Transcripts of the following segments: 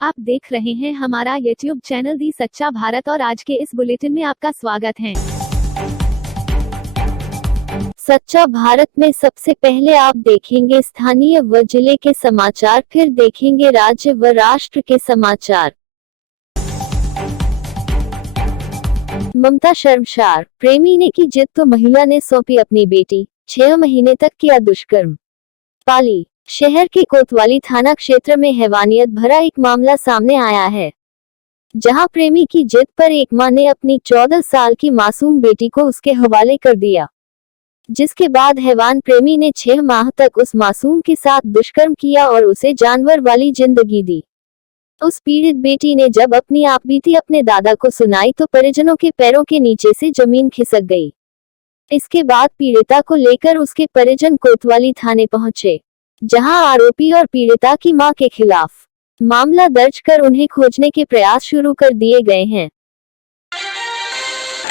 आप देख रहे हैं हमारा YouTube चैनल दी सच्चा भारत और आज के इस बुलेटिन में आपका स्वागत है। सच्चा भारत में सबसे पहले आप देखेंगे स्थानीय व जिले के समाचार, फिर देखेंगे राज्य व राष्ट्र के समाचार। ममता शर्मसार, प्रेमी ने की जिद तो महिला ने सौंपी अपनी बेटी, 6 महीने तक किया दुष्कर्म। पाली शहर के कोतवाली थाना क्षेत्र में हैवानियत भरा एक मामला सामने आया है, जहां प्रेमी की जिद पर एक मां ने अपनी 14 साल की मासूम बेटी को उसके हवाले कर दिया, जिसके बाद हैवान प्रेमी ने 6 माह तक उस मासूम के साथ दुष्कर्म किया और उसे जानवर वाली जिंदगी दी। उस पीड़ित बेटी ने जब अपनी आपबीती अपने दादा को सुनाई तो परिजनों के पैरों के नीचे से जमीन खिसक गई। इसके बाद पीड़िता को लेकर उसके परिजन कोतवाली थाने पहुंचे, जहां आरोपी और पीड़िता की मां के खिलाफ मामला दर्ज कर उन्हें खोजने के प्रयास शुरू कर दिए गए हैं।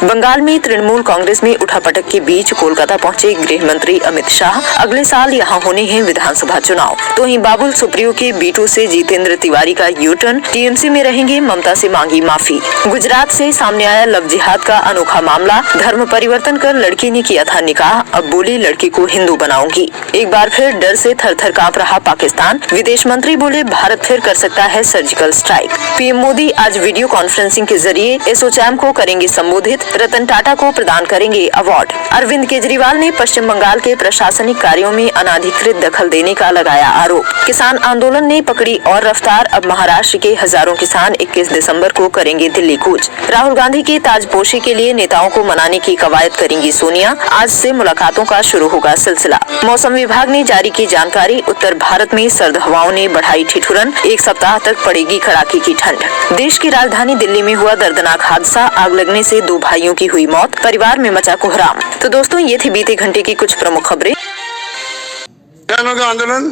बंगाल में तृणमूल कांग्रेस में उठापटक के बीच कोलकाता पहुंचे गृह मंत्री अमित शाह। अगले साल यहां होने हैं विधानसभा चुनाव, तो वहीं बाबुल सुप्रियो के बीटू से जितेंद्र तिवारी का यू टर्न। टीएमसी में रहेंगे, ममता से मांगी माफी। गुजरात से सामने आया लव जिहाद का अनोखा मामला। धर्म परिवर्तन कर लड़की ने किया था निकाह, अब बोली लड़की को हिंदू बनाऊंगी। एक बार फिर डर से थर-थर कांप रहा पाकिस्तान। विदेश मंत्री बोले भारत फिर कर सकता है सर्जिकल स्ट्राइक। पीएम मोदी आज वीडियो कॉन्फ्रेंसिंग के जरिए एसोचैम को करेंगे संबोधित। रतन टाटा को प्रदान करेंगे अवार्ड। अरविंद केजरीवाल ने पश्चिम बंगाल के प्रशासनिक कार्यों में अनाधिकृत दखल देने का लगाया आरोप। किसान आंदोलन ने पकड़ी और रफ्तार। अब महाराष्ट्र के हजारों किसान 21 दिसंबर को करेंगे दिल्ली कूच। राहुल गांधी की ताजपोशी के लिए नेताओं को मनाने की कवायद करेंगी सोनिया। आज से मुलाकातों का शुरू होगा सिलसिला। मौसम विभाग ने जारी की जानकारी। उत्तर भारत में सर्द हवाओं ने बढ़ाई ठिठुरन। एक सप्ताह तक पड़ेगी कड़ाके की ठंड। देश की राजधानी दिल्ली में हुआ दर्दनाक हादसा। आग लगने से 2 भाइयों की हुई मौत, परिवार में मचा कोहराम। तो दोस्तों, ये थी बीते घंटे की कुछ प्रमुख खबरें। किसानों का आंदोलन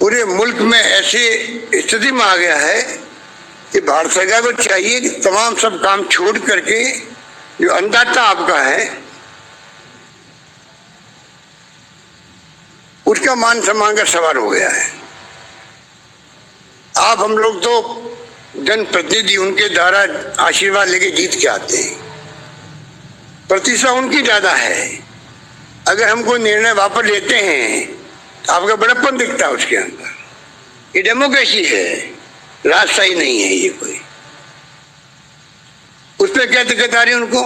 पूरे मुल्क में ऐसी स्थिति में आ गया है कि भारत सरकार को चाहिए कि तमाम सब काम छोड़ करके जो अन्नदाता आपका है उसका मान सम्मान का सवाल हो गया है। आप हम लोग तो जनप्रतिनिधि उनके द्वारा आशीर्वाद लेके जीत के आते हैं, प्रतिष्ठा उनकी ज्यादा है। अगर हम कोई निर्णय वापस लेते हैं तो आपका बड़प्पन दिखता है उसके अंदर। ये डेमोक्रेसी है, राजशाही नहीं है ये कोई। उस पर क्या दिक्कत आ रही है उनको?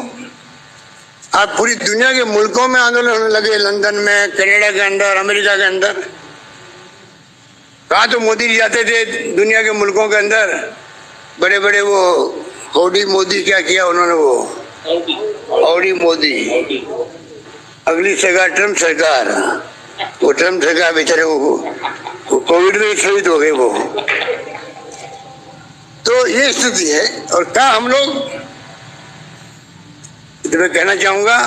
आप पूरी दुनिया के मुल्कों में आंदोलन होने लगे, लंदन में, कनाडा के अंदर, अमेरिका के अंदर। कहा तो मोदी जी जाते थे दुनिया के मुल्कों के अंदर, बड़े बड़े वो हौडी मोदी क्या किया उन्होंने, वो हौडी मोदी। अगली सरकार ट्रम्प सरकार, वो ट्रम्प सरकार बेचारे वो कोविड में शहीद हो गए वो। तो ये स्थिति है। और क्या हम लोग, तो मैं कहना चाहूंगा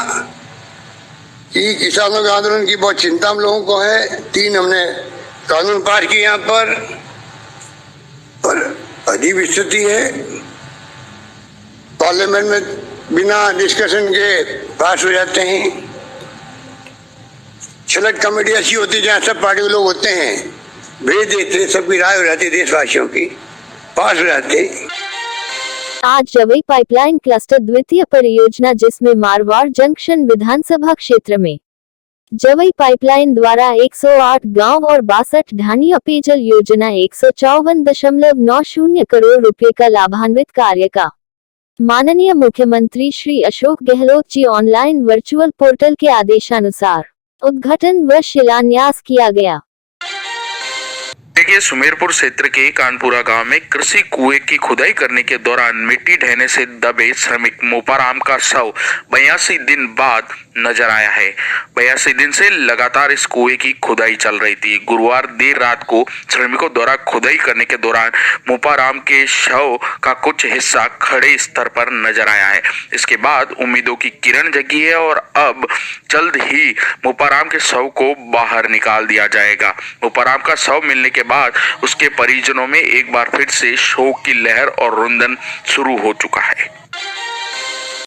कि किसानों के आंदोलन की बहुत चिंता हम लोगों को है। 3 हमने कानून पास किए यहाँ पर, और अजीब स्थिति है। पार्लियामेंट में बिना डिस्कशन के पास हो जाते हैं। सेलेक्ट कमेटी ऐसी होती है जहाँ सब पार्टी के लोग होते हैं, भेज देते, सबकी राय हो जाती है, देशवासियों की पास हो जाते। आज जवई पाइपलाइन क्लस्टर द्वितीय परियोजना, जिसमें मारवाड़ जंक्शन विधानसभा क्षेत्र में जवई पाइपलाइन द्वारा 108 गांव और 62 ढानिया पेयजल योजना 154.90 करोड़ रुपए का लाभान्वित कार्य का माननीय मुख्यमंत्री Shri Ashok Gehlot ji online virtual portal के आदेशानुसार उद्घाटन व शिलान्यास किया गया। के सुमेरपुर क्षेत्र के कानपुरा गांव में कृषि कुएं की खुदाई करने के दौरान मिट्टी ढहने से दबे श्रमिक मोपाराम का शव 82 दिन बाद नजर आया है। 82 दिन से लगातार इस कुएं की खुदाई चल रही थी। गुरुवार देर रात को श्रमिकों द्वारा खुदाई करने के दौरान मोपाराम के शव का कुछ हिस्सा खड़े स्तर पर नजर आया है। इसके बाद उम्मीदों की किरण जगी है और अब जल्द ही मोपाराम के शव को बाहर निकाल दिया जाएगा। मोपाराम का शव मिलने के बाद उसके परिजनों में एक बार फिर से शोक की लहर और रुंदन शुरू हो चुका है।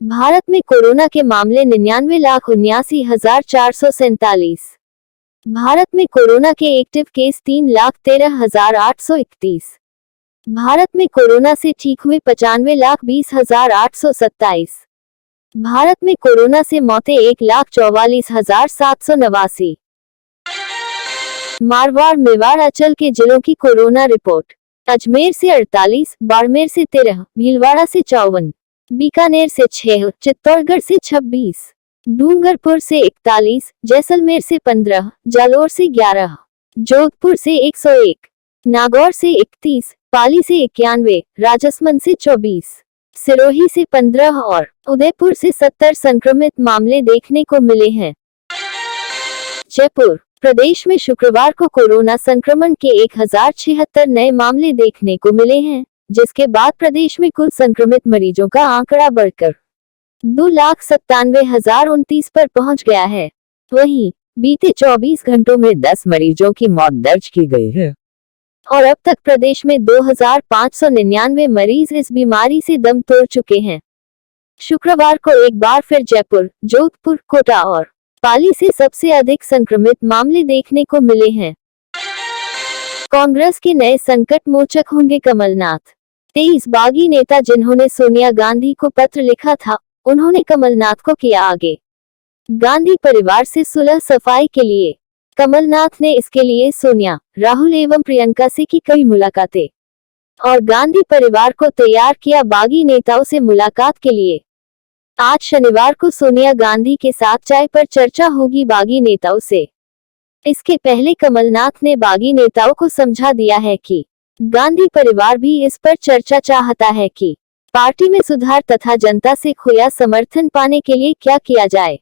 भारत में कोरोना के मामले 99,79,447। भारत में कोरोना के एक्टिव केस 3,13,831। भारत में कोरोना से ठीक हुए 95,20,827। भारत में कोरोना से मौतें 1,44,789। मारवाड़ मेवाड़ अंचल के जिलों की कोरोना रिपोर्ट। अजमेर से 48, बाड़मेर से 13, भीलवाड़ा से 54, बीकानेर से 6, चित्तौड़गढ़ से 26, डूंगरपुर से 41, जैसलमेर से 15, जालोर से 11, जोधपुर से 101, नागौर से 31, पाली से 91, राजसमंद से 24, सिरोही से 15 और उदयपुर से 70 संक्रमित मामले देखने को मिले हैं। जयपुर प्रदेश में शुक्रवार को कोरोना संक्रमण के 1076 नए मामले देखने को मिले हैं, जिसके बाद प्रदेश में कुल संक्रमित मरीजों का आंकड़ा बढ़कर 2,97,029 पर पहुंच गया है। वहीं बीते 24 घंटों में 10 मरीजों की मौत दर्ज की गई है और अब तक प्रदेश में 2,599 मरीज इस बीमारी से दम तोड़ चुके हैं। शुक्रवार को एक बार फिर जयपुर, जोधपुर, कोटा और पाली से सबसे अधिक संक्रमित मामले देखने को मिले हैं। कांग्रेस के नए संकट मोचक होंगे कमलनाथ। 23 बागी नेता जिन्होंने सोनिया गांधी को पत्र लिखा था, उन्होंने कमलनाथ को किया आगे। गांधी परिवार से सुलह सफाई के लिए कमलनाथ ने इसके लिए सोनिया, राहुल एवं प्रियंका से की कई मुलाकातें और गांधी परिवार को तैयार किया बागी नेताओं से मुलाकात के लिए। आज शनिवार को सोनिया गांधी के साथ चाय पर चर्चा होगी बागी नेताओं से। इसके पहले कमलनाथ ने बागी नेताओं को समझा दिया है कि गांधी परिवार भी इस पर चर्चा चाहता है कि पार्टी में सुधार तथा जनता से खोया समर्थन पाने के लिए क्या किया जाए।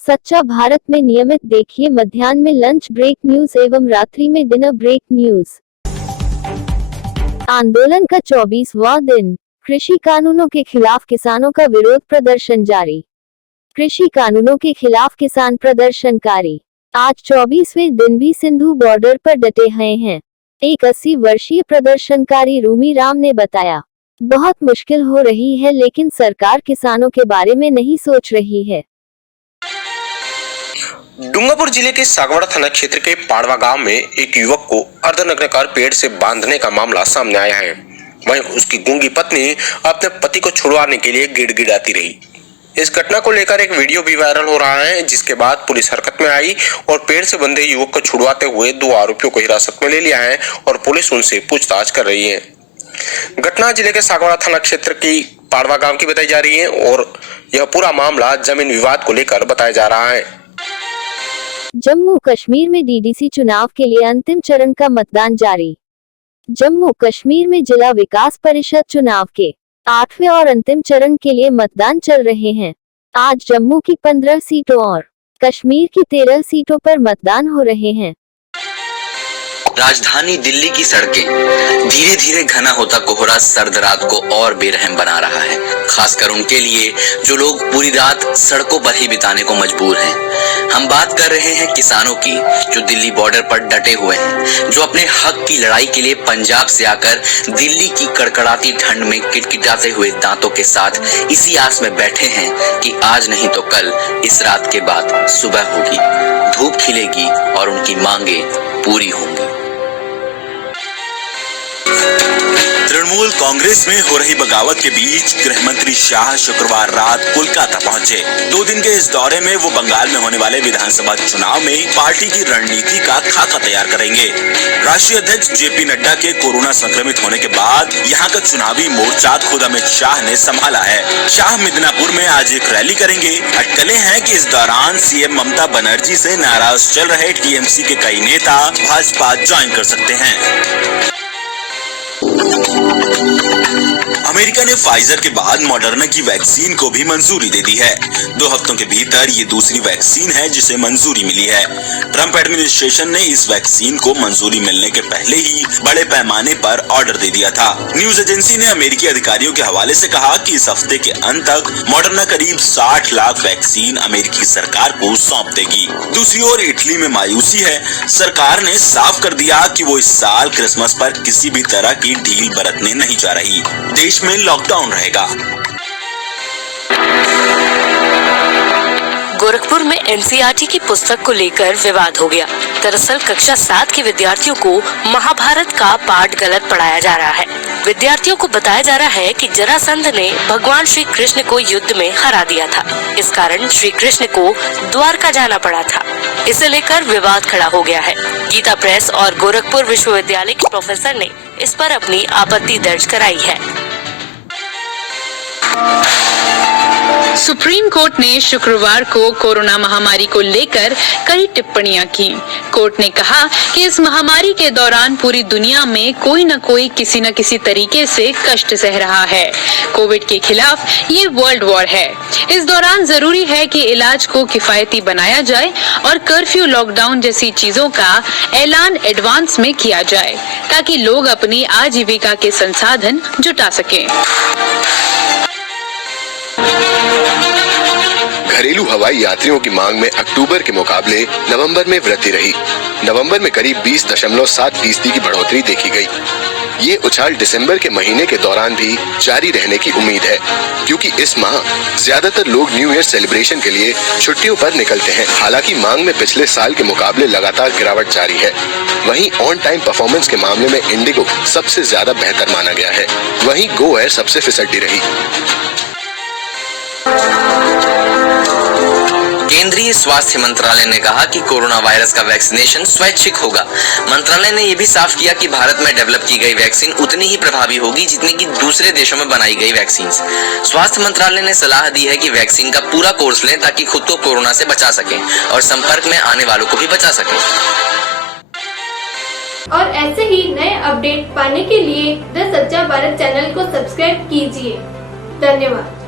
सच्चा भारत में नियमित देखिए मध्याह्न में लंच ब्रेक न्यूज एवं रात्रि में डिनर ब्रेक न्यूज। आंदोलन का 24वां दिन। कृषि कानूनों के खिलाफ किसानों का विरोध प्रदर्शन जारी। कृषि कानूनों के खिलाफ किसान प्रदर्शनकारी आज 24वें दिन भी सिंधु बॉर्डर पर डटे हुए हैं। एक 80 वर्षीय प्रदर्शनकारी रूमी राम ने बताया, बहुत मुश्किल हो रही है लेकिन सरकार किसानों के बारे में नहीं सोच रही है। डूंगरपुर जिले के सागवाड़ा थाना क्षेत्र के पाड़वा गांव में एक युवक को अर्धनग्नकार पेड़ से बांधने का मामला सामने आया है। वहीं उसकी गूंगी पत्नी अपने पति को छुड़वाने के लिए गिड़गिड़ाती रही। इस घटना को लेकर एक वीडियो भी वायरल हो रहा है, जिसके बाद पुलिस हरकत में आई और पेड़ से बंधे युवक को छुड़वाते हुए 2 आरोपियों को हिरासत में ले लिया है और पुलिस उनसे पूछताछ कर रही है। घटना जिले के सागवाड़ा थाना क्षेत्र की पाड़वा गांव की बताई जा रही है और यह पूरा मामला जमीन विवाद को लेकर बताया जा रहा है। जम्मू कश्मीर में डीडीसी चुनाव के लिए अंतिम चरण का मतदान जारी। जम्मू कश्मीर में जिला विकास परिषद चुनाव के 8वें और अंतिम चरण के लिए मतदान चल रहे हैं। आज जम्मू की 15 सीटों और कश्मीर की 13 सीटों पर मतदान हो रहे हैं। राजधानी दिल्ली की सड़कें धीरे धीरे घना होता कोहरा सर्द रात को और बेरहम बना रहा है, खासकर उनके लिए जो लोग पूरी रात सड़कों पर ही बिताने को मजबूर हैं। हम बात कर रहे हैं किसानों की, जो दिल्ली बॉर्डर पर डटे हुए हैं, जो अपने हक की लड़ाई के लिए पंजाब से आकर दिल्ली की कड़कड़ाती ठंड में किटकिटाते हुए दांतों के साथ इसी आस में बैठे हैं कि आज नहीं तो कल इस रात के बाद सुबह होगी, धूप खिलेगी और उनकी मांगे पूरी होंगी। तृणमूल कांग्रेस में हो रही बगावत के बीच गृह मंत्री शाह शुक्रवार रात कोलकाता पहुंचे। 2 दिन के इस दौरे में वो बंगाल में होने वाले विधानसभा चुनाव में पार्टी की रणनीति का खाका तैयार करेंगे। राष्ट्रीय अध्यक्ष जेपी नड्डा के कोरोना संक्रमित होने के बाद यहाँ का चुनावी मोर्चा खुद अमित शाह ने संभाला है। शाह मिदनापुर में आज एक रैली करेंगे। अटकलें हैं कि इस दौरान सीएम ममता बनर्जी से नाराज चल रहे टीएमसी के कई नेता भाजपा ज्वाइन कर सकते हैं। अमेरिका ने फाइजर के बाद मॉडर्ना की वैक्सीन को भी मंजूरी दे दी है। 2 हफ्तों के भीतर ये दूसरी वैक्सीन है जिसे मंजूरी मिली है। ट्रंप एडमिनिस्ट्रेशन ने इस वैक्सीन को मंजूरी मिलने के पहले ही बड़े पैमाने पर ऑर्डर दे दिया था। न्यूज एजेंसी ने अमेरिकी अधिकारियों के हवाले से कहा कि इस हफ्ते के अंत तक मॉडर्ना करीब 60 लाख वैक्सीन अमेरिकी सरकार को सौंप देगी। दूसरी ओर इटली में मायूसी है। सरकार ने साफ कर दिया कि वो इस साल क्रिसमस पर किसी भी तरह की ढील बरतने नहीं जा रही। देश में लॉकडाउन रहेगा। गोरखपुर में एनसीईआरटी की पुस्तक को लेकर विवाद हो गया। दरअसल कक्षा 7 के विद्यार्थियों को महाभारत का पाठ गलत पढ़ाया जा रहा है। विद्यार्थियों को बताया जा रहा है कि जरासंध ने भगवान श्री कृष्ण को युद्ध में हरा दिया था। इस कारण श्री कृष्ण को द्वारका जाना पड़ा था। इसे लेकर विवाद खड़ा हो गया है। गीता प्रेस और गोरखपुर विश्वविद्यालय के प्रोफेसर ने इस पर अपनी आपत्ति दर्ज कराई है। सुप्रीम कोर्ट ने शुक्रवार को कोरोना महामारी को लेकर कई टिप्पणियां की। कोर्ट ने कहा कि इस महामारी के दौरान पूरी दुनिया में कोई न कोई किसी न किसी तरीके से कष्ट सह रहा है। कोविड के खिलाफ ये वर्ल्ड वॉर है। इस दौरान जरूरी है कि इलाज को किफायती बनाया जाए और कर्फ्यू, लॉकडाउन जैसी चीजों का ऐलान एडवांस में किया जाए ताकि लोग अपनी आजीविका के संसाधन जुटा सकें। घरेलू हवाई यात्रियों की मांग में अक्टूबर के मुकाबले नवंबर में वृद्धि रही। नवंबर में करीब 20.7% की बढ़ोतरी देखी गई। ये उछाल दिसंबर के महीने के दौरान भी जारी रहने की उम्मीद है, क्योंकि इस माह ज्यादातर लोग न्यू ईयर सेलिब्रेशन के लिए छुट्टियों पर निकलते हैं। हालांकि मांग में पिछले साल के मुकाबले लगातार गिरावट जारी है। वहीं ऑन टाइम परफॉर्मेंस के मामले में इंडिगो सबसे ज्यादा बेहतर माना गया है। वहीं गो एयर सबसे फिसलती रही। केंद्रीय स्वास्थ्य मंत्रालय ने कहा कि कोरोना वायरस का वैक्सीनेशन स्वैच्छिक होगा। मंत्रालय ने यह भी साफ किया कि भारत में डेवलप की गई वैक्सीन उतनी ही प्रभावी होगी जितनी कि दूसरे देशों में बनाई गई वैक्सीन। स्वास्थ्य मंत्रालय ने सलाह दी है कि वैक्सीन का पूरा कोर्स लें ताकि खुद को कोरोना से बचा सकें और संपर्क में आने वालों को भी बचा सकें। और ऐसे ही नए अपडेट पाने के लिए द सच्चा भारत चैनल को सब्सक्राइब कीजिए। धन्यवाद।